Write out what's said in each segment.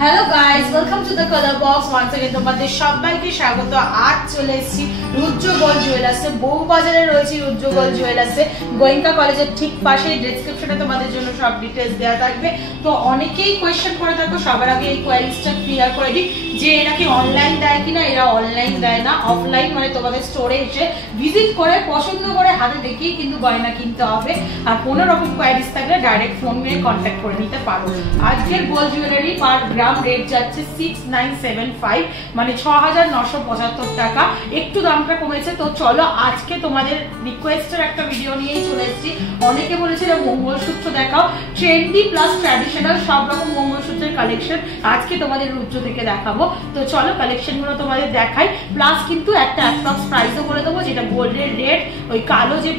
Hello guys, welcome to the colour box. Once again তোমাদের সবাইকে স্বাগত। আজ চলে এসেছি রুদ্র গোল্ড জুয়েলার্সে। বউবাজারে রয়েছে রুদ্র গোল্ড জুয়েলার্সে, গোয়েঙ্কা কলেজের ঠিক পাশে। ডেসক্রিপশনে তোমাদের জন্য সব ডিটেইলস দেওয়া থাকবে। তো অনেকেই কোয়েশ্চেন করে থাকো, সবার আগে এই কোয়ারিজটা ক্লিয়ার করে দিই যে এরা কি অনলাইন দেয় কিনা। এরা অনলাইন দেয় না, অফলাইন মানে তোমাদের স্টোরে এসে ভিজিট করে পছন্দ করে হাতে দেখিয়ে কিন্তু গয়না কিনতে হবে। আর কোনো রকম কোয়ারিজ থাকলে ডাইরেক্ট ফোন করে কন্ট্যাক্ট করে নিতে পারো। আজকের গোল্ড জুয়েলারি পার গ্রাম রেট যাচ্ছে 6975, মানে 6975 টাকা। একটু দামটা কমেছে। তো চলো আজকে তোমাদের রিকোয়েস্টের একটা ভিডিও নিয়েই চলে এসেছি। অনেকে বলেছিল মঙ্গলসূত্র দেখাও, ট্রেন্ডি প্লাস ট্র্যাডিশনাল সব রকম মঙ্গলসূত্রের কালেকশন আজকে তোমাদের রুদ্র থেকে দেখাবো। তো চলো কালেকশনগুলো তোমাদের দেখাই, প্লাস কিন্তু একটা অ্যাপ্রক্স প্রাইসও বলে দেবো, যেটা গোল্ডের রেট, ওই কালো যে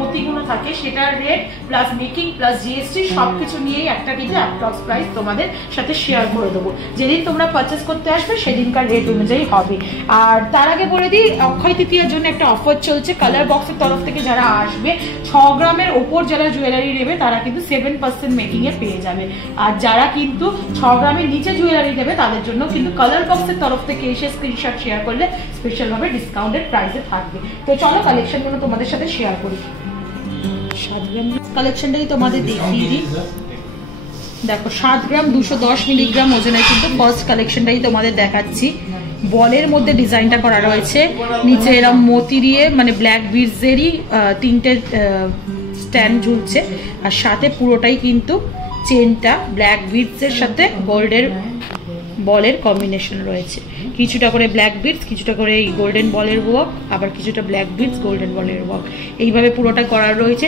মতিগুলো থাকে সেটার rate, plus making plus GST সবকিছু নিয়েই একটা কিন্তু অ্যাপ্রক্স প্রাইস তোমাদের সাথে শেয়ার করে দেবো। যেদিন তোমরা পারচেস করতে আসবে সেদিনকার রেট অনুযায়ী হবে। আর তার আগে বলে দিই, অক্ষয় তৃতীয়ার জন্য একটা অফার চলছে কালার বক্সের তরফ থেকে। যারা আসবে 6 গ্রামের ওপর যারা জুয়েলারি নেবে তারা কিন্তু 7% মেকিং এ পেয়ে যাবে। আর যারা কিন্তু 6 গ্রামের নিচে জুয়েলারি নেবে তাদের জন্য কিন্তু কালার বক্সের তরফ থেকে এসে স্ক্রিনশট শেয়ার করলে স্পেশাল ভাবে ডিসকাউন্টেড প্রাইসে থাকবে। তো চলো কালেকশনগুলো তোমাদের সাথে শেয়ার করি। 7 গ্রাম কালেকশনটাই তোমাদের দেখিয়ে দিই। দেখো 7 গ্রাম 210 মিলিগ্রাম ওজনের কিন্তু ফার্স্ট কালেকশনটাই তোমাদের দেখাচ্ছি। বলের মধ্যে ডিজাইনটা করা রয়েছে, নিচে এরকম মতি দিয়ে মানে ব্ল্যাক বিডসেরই 3টে স্ট্যান্ড ঝুলছে। আর সাথে পুরোটাই কিন্তু চেনটা ব্ল্যাক বিডসের সাথে গোল্ডের বলের কম্বিনেশন রয়েছে। কিছুটা করে ব্ল্যাক বিডস, কিছুটা করে এই গোল্ডেন বলের ওয়ার্ক, আবার কিছুটা ব্ল্যাক বিডস গোল্ডেন বলের ওয়ার্ক, এইভাবে পুরোটা করা রয়েছে।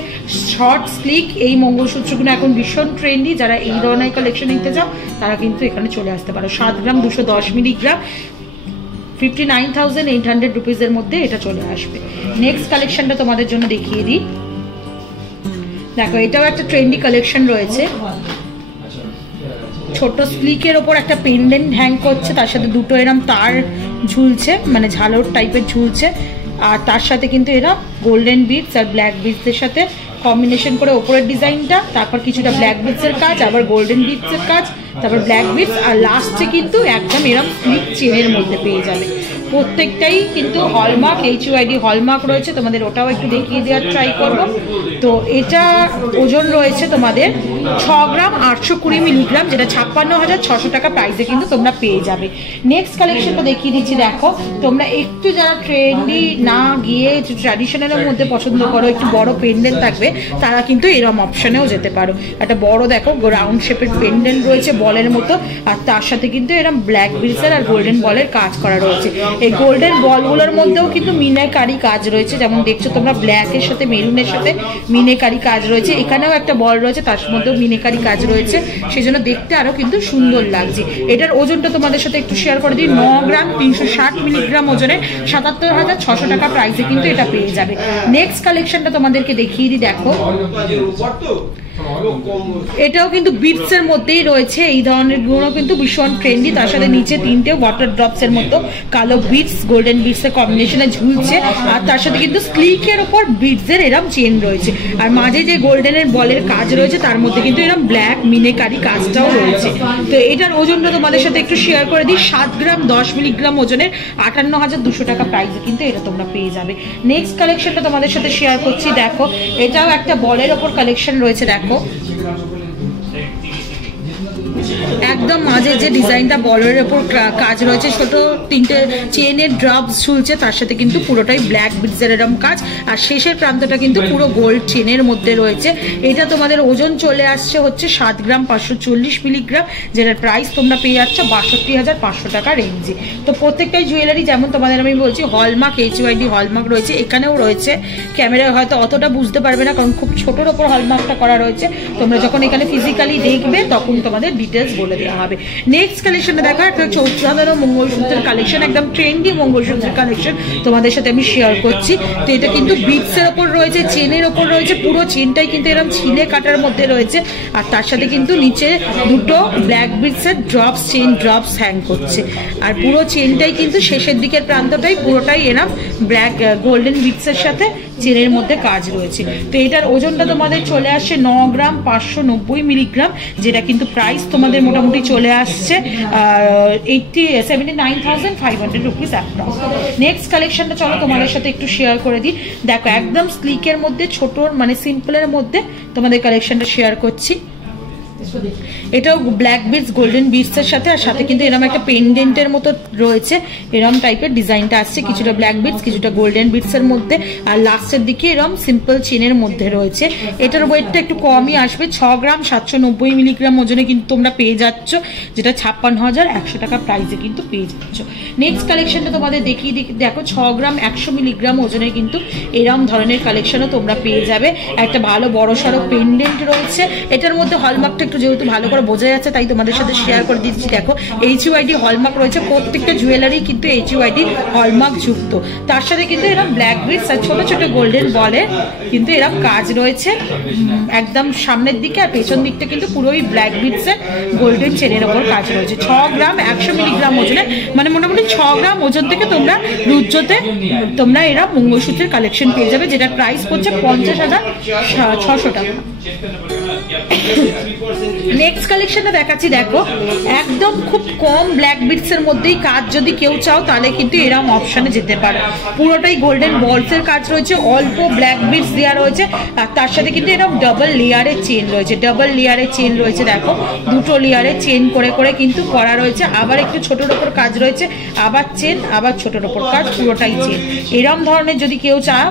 শর্ট স্লিক এই মঙ্গলসূত্রগুলো এখন ভীষণ ট্রেন্ডি। যারা এই ধরনের কালেকশন নিতে চাও তারা কিন্তু এখানে চলে আসতে পারো। 7 গ্রাম 210 মিলিগ্রাম 59,800 রুপিসের মধ্যে এটা চলে আসবে। নেক্সট কালেকশনটা তোমাদের জন্য দেখিয়ে দিই। দেখো এটাও একটা ট্রেন্ডি কালেকশন রয়েছে। ছোট স্লিকের ওপর একটা পেন্ডেন্ট হ্যাং করছে, তার সাথে দুটো এরম তার ঝুলছে, মানে ঝালর টাইপের ঝুলছে। আর তার সাথে কিন্তু এরা গোল্ডেন বিডস আর ব্ল্যাক বিডসের সাথে কম্বিনেশন করে ওপরের ডিজাইনটা, তারপর কিছুটা ব্ল্যাক বিডসের কাজ, আবার গোল্ডেন বিডসের কাজ, তারপর ব্ল্যাক বিডস, আর লাস্টে কিন্তু একদম এরকম স্লিক চেনের মধ্যে পেয়ে যাবে। প্রত্যেকটাই কিন্তু হলমার্ক, HUID হলমার্ক রয়েছে। তোমাদের ওটাও একটু দেখিয়ে দেওয়ার ট্রাই করবো। তো এটা ওজন রয়েছে তোমাদের 6 গ্রাম 820 মিলিগ্রাম, যেটা 56,600 টাকা প্রাইসে কিন্তু তোমরা পেয়ে যাবে। নেক্সট কালেকশনটা দেখিয়ে দিচ্ছি। দেখো তোমরা একটু যারা ট্রেন্ডি না গিয়ে একটু ট্র্যাডিশনালের মধ্যে পছন্দ করো, একটু বড় পেন্ডেন্ট থাকবে, তারা কিন্তু এরকম অপশনেও যেতে পারো। একটা বড় দেখো রাউন্ড শেপের পেন্ডেন্ট রয়েছে বলের মতো, আর তার সাথে কিন্তু এরকম ব্ল্যাক বিডসের আর গোল্ডেন বলের কাজ করা রয়েছে। এই গোল্ডেন বলগুলোর মধ্যেও কিন্তু মিনাকারি কাজ রয়েছে, যেমন দেখছো তোমরা ব্ল্যাকের সাথে মেরুনের সাথে মিনাকারি কাজ রয়েছে। এখানেও একটা বল রয়েছে, তার মধ্যেও মিনাকারি কাজ রয়েছে, সেই জন্য দেখতে আরো কিন্তু সুন্দর লাগছে। এটার ওজনটা তোমাদের সাথে একটু শেয়ার করে দিই। 9 গ্রাম 360 মিলিগ্রাম ওজনে 77,600 টাকা প্রাইসে কিন্তু এটা পেয়ে যাবে। নেক্সট কালেকশনটা তোমাদেরকে দেখিয়ে দিই। দেখো এটাও কিন্তু বিটস এর মধ্যেই রয়েছে। এই ধরনের গুলো কিন্তু ভীষণ ট্রেন্ডি। তার সাথে নিচে 3টে ওয়াটার ড্রপস এর মতো কালো বিটস গোল্ডেন বিটস এর কম্বিনেশনে ঝুলছে, আর তার সাথে কিন্তু স্লিকের উপর বিটস এর এরকম চেন রয়েছে। আর মাঝে যে গোল্ডেনের বলের কাজ রয়েছে তার মধ্যে কিন্তু এরকম ব্ল্যাক মিনেকারি কাজটাও রয়েছে। তো এটার ওজনটা তোমাদের সাথে একটু শেয়ার করে দিই। 7 গ্রাম 10 মিলিগ্রাম ওজনের 58,200 টাকা প্রাইসে কিন্তু এটা তোমরা পেয়ে যাবে। নেক্সট কালেকশনটা তোমাদের সাথে শেয়ার করছি। দেখো এটাও একটা বলের ওপর কালেকশন রয়েছে। দেখো একদম মাঝে যে ডিজাইনটা বলের ওপর কাজ রয়েছে, ছোট 3টে চেনের ড্রপস ঝুলছে, তার সাথে কিন্তু পুরোটাই ব্ল্যাক বিডসের এরকম কাজ, আর শেষের প্রান্তটা কিন্তু পুরো গোল্ড চেনের মধ্যে রয়েছে। এটা তোমাদের ওজন চলে আসছে হচ্ছে 7 গ্রাম 540 মিলিগ্রাম, যেটার প্রাইস তোমরা পেয়ে যাচ্ছ 62,500 টাকা রেঞ্জে। তো প্রত্যেকটাই জুয়েলারি যেমন তোমাদের আমি বলছি হলমার্ক, HUID হলমার্ক রয়েছে। এখানেও রয়েছে, ক্যামেরায় হয়তো অতটা বুঝতে পারবে না কারণ খুব ছোটোর ওপর হলমার্কটা করা রয়েছে। তোমরা যখন এখানে ফিজিক্যালি দেখবে তখন তোমাদের ডিটেলস বলে দেওয়া হবে। নেক্সট কালেকশনটা দেখো একটা 14 মঙ্গলসূত্রের কালেকশন, একদম ট্রেন্ডি মঙ্গলসূত্রের কালেকশন তোমাদের সাথে আমি শেয়ার করছি। তো এটা কিন্তু বিটসের ওপর রয়েছে, চেনের ওপর রয়েছে, পুরো চেনটাই কিন্তু এরকম ছিলে কাটার মধ্যে রয়েছে, আর তার সাথে কিন্তু নিচে দুটো ব্ল্যাক বিটসের ড্রপস চেন ড্রপস হ্যাং করছে। আর পুরো চেনটাই কিন্তু শেষের দিকের প্রান্তটাই পুরোটাই এরকম ব্ল্যাক গোল্ডেন বিটসের সাথে চেনের মধ্যে কাজ রয়েছে। তো এটার ওজনটা তোমাদের চলে আসছে 9 গ্রাম 590 মিলিগ্রাম, যেটা কিন্তু প্রাইস তোমাদের মোটামুটি চলে আসছে 79,500 রুপিস অ্যাপ্রক্স। নেক্সট কালেকশনটা চলো তোমাদের সাথে একটু শেয়ার করে দিই। দেখো একদম স্লিকের মধ্যে ছোট মানে সিম্পলের মধ্যে তোমাদের কালেকশনটা শেয়ার করছি। এটাও ব্ল্যাক বিটস গোল্ডেন বিটস এর সাথে, আর সাথে কিন্তু এরকম একটা পেন্ডেন্টের মতো রয়েছে, এরকম টাইপের ডিজাইনটা আসছে, কিছুটা ব্ল্যাক বিটস কিছুটা গোল্ডেন বিটস এর মধ্যে, আর লাস্টের দিকে এরকম সিম্পল চেনের মধ্যে রয়েছে। এটার ওয়েটটা একটু কমই আসবে, 6 গ্রাম 790 মিলিগ্রাম ওজনে কিন্তু তোমরা পেয়ে যাচ্ছ, যেটা 56,100 টাকা প্রাইসে কিন্তু পেয়ে যাচ্ছ। নেক্সট কালেকশনটা তোমাদের দেখিয়ে দেখো, 6 গ্রাম 100 মিলিগ্রাম ওজনে কিন্তু এরকম ধরনের কালেকশনও তোমরা পেয়ে যাবে। একটা ভালো বড় সড়ো পেন্ডেন্ট রয়েছে, এটার মধ্যে হলমার্কটা একটু যেহেতু ভালো করে বোঝা যাচ্ছে তাই তোমাদের সাথে শেয়ার করে দিচ্ছি। দেখো HUID হলমার্ক রয়েছে, প্রত্যেকটা জুয়েলারি কিন্তু HUID হলমার্ক যুক্ত, তার সাথে কিন্তু এরকম ব্ল্যাক বিটস আর ছোট ছোট গোল্ডেন বলে কিন্তু এরকম কাজ রয়েছে একদম সামনের দিকে, আর পেছন দিকটা কিন্তু পুরোই ব্ল্যাক বিটস এর গোল্ডেন চেনের ওপর কাজ রয়েছে। 6 গ্রাম 100 মিলিগ্রাম ওজনে, মানে মোটামুটি 6 গ্রাম ওজন থেকে তোমরা রুদ্রতে তোমরা এরা মঙ্গলসূত্রের কালেকশন পেয়ে যাবে, যেটা প্রাইস পড়ছে 50,600 টাকা। নেক্সট কালেকশনটা দেখাচ্ছি, দেখো একদম খুব কম ব্ল্যাক বিটস এর মধ্যেই কাজ যদি কেউ চাও তাহলে কিন্তু এরকম অপশনে যেতে পারো। পুরোটাই গোল্ডেন বলস এর কাজ রয়েছে, অল্প ব্ল্যাক বিটস দেওয়া রয়েছে, আর তার সাথে কিন্তু এরকম ডাবল লেয়ারের চেন রয়েছে, ডাবল লেয়ারের চেন রয়েছে। দেখো দুটো লেয়ারের চেন করে করে কিন্তু করা রয়েছে, আবার একটু ছোটোর ওপর কাজ রয়েছে, আবার চেন, আবার ছোটোর ওপর কাজ, পুরোটাই চেন। এরকম ধরনের যদি কেউ চাও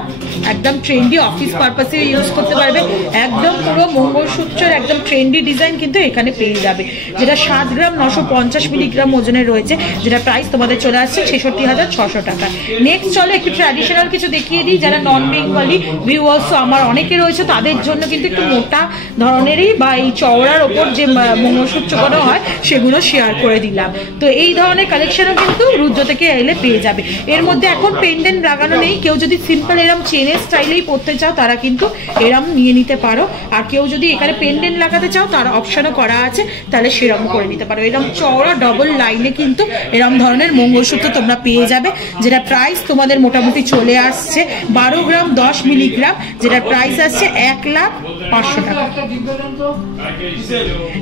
একদম ট্রেন্ডি অফিস পারপাসে ইউজ করতে পারবে, একদম পুরো মঙ্গলসূত্রের একদম ট্রেন্ডি ডিজাইন কিন্তু এখানে পেয়ে যাবে, যেটা 7 গ্রাম 950 মিলিগ্রাম ওজনে রয়েছে, যেটা প্রাইস তোমাদের চলে আসছে 66,600 টাকা। নেক্সট চলো একটু ট্র্যাডিশনাল কিছু দেখিয়ে দিই, যারা নন বেঙ্গলি ভিউয়ার্স আমার অনেকে রয়েছে তাদের জন্য কিন্তু একটু মোটা ধরনেরই বা এই চওড়ার ওপর যে মঙ্গলসূত্র করা হয় সেগুলো শেয়ার করে দিলাম। তো এই ধরনের কালেকশনও কিন্তু রুদ্র থেকে এলে পেয়ে যাবে। এর মধ্যে এখন পেন্ডেন্ট লাগানো নেই, কেউ যদি সিম্পল এরম চেনের স্টাইলেই পরতে চাও তারা কিন্তু এরম নিয়ে নিতে পারো, আর কেউ যদি এখানে পেন্ডেন্ট লাগাতে চাও তার অপশনও করা আছে, তাহলে সেরকম করে নিতে পারো। এরকম চওড়া ডবল লাইনে কিন্তু এরকম ধরনের মঙ্গলসূত্র তোমরা পেয়ে যাবে, যেটা প্রাইস তোমাদের মোটামুটি চলে আসছে 12 গ্রাম 10 মিলিগ্রাম, যেটা প্রাইস আসছে 1,05,000 টাকা।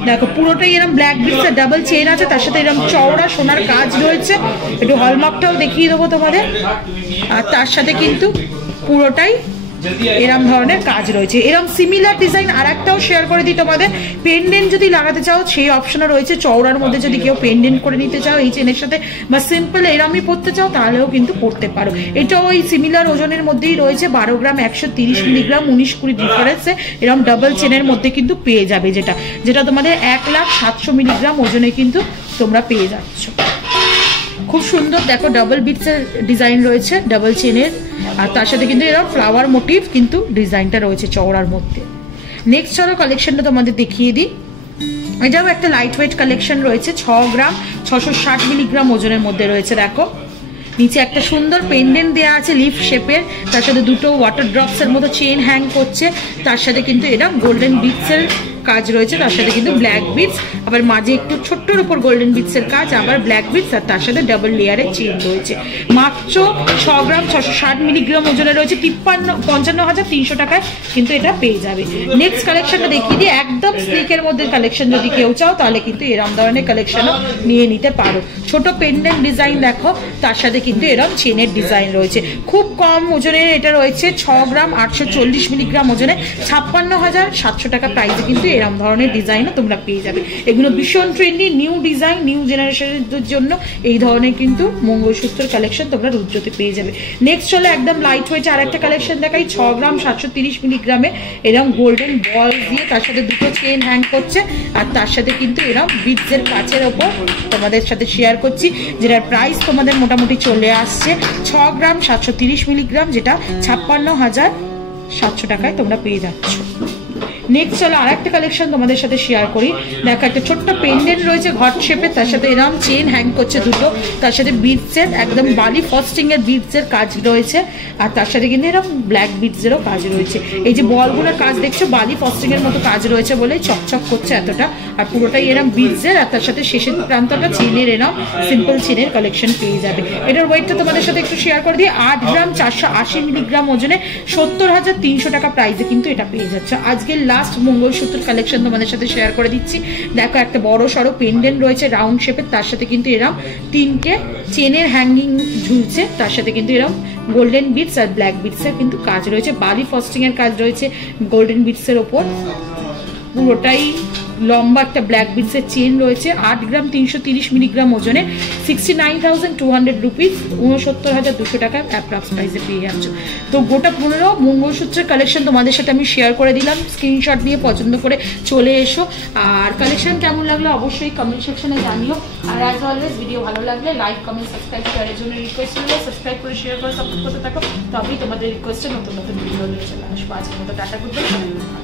দেখো পুরোটাই এরকম ব্ল্যাক বিটস এর ডাবল চেন আছে, তার সাথে এরকম চওড়া সোনার কাজ রয়েছে, একটু হলমার্কটাও দেখিয়ে দেবো তোমাদের, আর তার সাথে কিন্তু পুরোটাই এরম ধরনের কাজ রয়েছে। এরম সিমিলার ডিজাইন আর একটাও শেয়ার করে দিই তোমাদের, পেন্ডেন্ট যদি লাগাতে চাও সেই অপশনও রয়েছে, চওড়ার মধ্যে যদি কেউ পেন্ডেন্ট করে নিতে চাও এই চেনের সাথে, বা সিম্পল এরমই পরতে চাও তাহলেও কিন্তু পরতে পারো। এটাও ওই সিমিলার ওজনের মধ্যেই রয়েছে, 12 গ্রাম 130 মিলিগ্রাম 19-20 ডিফারেন্সে এরম ডাবল চেনের মধ্যে কিন্তু পেয়ে যাবে, যেটা তোমাদের 1,07,000 মিলিগ্রাম ওজনে কিন্তু তোমরা পেয়ে যাচ্ছ। খুব সুন্দর, দেখো ডাবল বিটস এর ডিজাইন রয়েছে ডাবল চেনের, আর তার সাথে কিন্তু এরকম ফ্লাওয়ার মোটিভ কিন্তু ডিজাইনটা রয়েছে চওড়ার মধ্যে। নেক্সট চলো কালেকশনটা তোমাদের দেখিয়ে দিই, এটাও একটা লাইট ওয়েট কালেকশন রয়েছে, 6 গ্রাম 660 মিলিগ্রাম ওজনের মধ্যে রয়েছে। দেখো নিচে একটা সুন্দর পেন্ডেন্ট দেওয়া আছে লিফ শেপের, তার সাথে দুটো ওয়াটার ড্রপস এর মতো চেন হ্যাং করছে, তার সাথে কিন্তু এটা গোল্ডেন বিটস এর কাজ রয়েছে, তার সাথে কিন্তু ব্ল্যাক বিটস, আবার মাঝে একটু ছোট্টর উপর গোল্ডেন বিটস এর কাজ, আবার ব্ল্যাক বিটস, আর তার সাথে ডাবল লেয়ারের চেন রয়েছে। মাত্র 6 গ্রাম 660 মিলিগ্রাম ওজনে রয়েছে, 55,300 টাকায় কিন্তু এটা পেয়ে যাবে। নেক্সট কালেকশনটা দেখিয়ে দিই, একদম স্লিকের মধ্যে কালেকশন যদি কেউ চাও তাহলে কিন্তু এরম ধরনের কালেকশনও নিয়ে নিতে পারো। ছোট পেন্ডেন্ট ডিজাইন দেখো, তার সাথে কিন্তু এরম চেনের ডিজাইন রয়েছে, খুব কম ওজনের এটা রয়েছে, 6 গ্রাম 840 মিলিগ্রাম ওজনে, 56,700 টাকা প্রাইসে কিন্তু এরম ধরনের ডিজাইনও তোমরা পেয়ে যাবে। এগুলো ভীষণ ট্রেন্ডি নিউ ডিজাইন, নিউ জেনারেশনের জন্য এই ধরনের কিন্তু মঙ্গলসূত্রের কালেকশন তোমরা রুদ্রতে পেয়ে যাবে। নেক্সট চলো একদম লাইট ওয়েট আর একটা কালেকশন দেখাই, 6 গ্রাম 730 মিলিগ্রামে এরকম গোল্ডেন বল দিয়ে তার সাথে দুটো চেন হ্যাং করছে, আর তার সাথে কিন্তু এরকম বিটসের কাচের ওপর তোমাদের সাথে শেয়ার করছি, যেটার প্রাইস তোমাদের মোটামুটি চলে আসছে 6 গ্রাম 730 মিলিগ্রাম, যেটা 56,700 টাকায় তোমরা পেয়ে যাচ্ছ। নেক্সট চলো আর একটা কালেকশন তোমাদের সাথে শেয়ার করি, দেখো একটা ছোট্ট পেন্ডেন্ট রয়েছে ঘট শেপে, তার সাথে এরকম চেন হ্যাং করছে দুটো, তার সাথে বিটসের একদম বালি ফস্টিং এর বিটসের কাজ রয়েছে, আর তার সাথে কিন্তু এরকম ব্ল্যাক বিটসেরও কাজ রয়েছে। এই যে বলগুলোর কাজ দেখছো বালি ফস্টিং এর মতো কাজ রয়েছে বলে চকচক করছে এতটা, আর পুরোটাই এরকম বিটসের, আর তার সাথে শেষের প্রান্তটা চেনের এরকম সিম্পল চেনের কালেকশন পেয়ে যাবে। এটার ওয়েটটা তোমাদের সাথে একটু শেয়ার করে দিই, 8 গ্রাম 480 মিলিগ্রাম ওজনে, 70,300 টাকা প্রাইসে কিন্তু এটা পেয়ে যাচ্ছে। আজকের লাস্ট মঙ্গলসূত্র কালেকশন তোমাদের সাথে শেয়ার করে দিচ্ছি। দেখো একটা বড় সড়ো পেন্ডেন্ট রয়েছে রাউন্ড শেপের, তার সাথে কিন্তু এরম 3টে চেনের হ্যাঙ্গিং ঝুলছে, তার সাথে কিন্তু এরম গোল্ডেন বিটস আর ব্ল্যাক বিটসের কিন্তু কাজ রয়েছে, বালি ফস্টিং এর কাজ রয়েছে গোল্ডেন বিটসের ওপর। পুরোটাই লম্বা একটা ব্ল্যাক বিটসের চেন রয়েছে, 8 গ্রাম 330 মিলিগ্রাম ওজনে, 69,200 রুপিস, 69,200 টাকা অ্যাপ্রক্স প্রাইসে পেয়ে যাচ্ছ। তো গোটা 15 মঙ্গলসূত্রের কালেকশন তোমাদের সাথে আমি শেয়ার করে দিলাম, স্ক্রিনশট নিয়ে পছন্দ করে চলে এসো। আর কালেকশন কেমন লাগলো অবশ্যই কমেন্ট সেকশনে জানিও। আর অ্যাজ অলওয়েজ ভিডিও ভালো লাগলে লাইক কমেন্ট সাবস্ক্রাইব শেয়ারের জন্য রিকোয়েস্ট করলে সাবস্ক্রাইব করে শেয়ার করে সাপোর্ট করতে থাকো, তবেই তোমাদের রিকোয়েস্টে নতুন নতুন ভিডিও নিয়ে চলে আসবো। আজকের মতো টাটা, গুড বাই।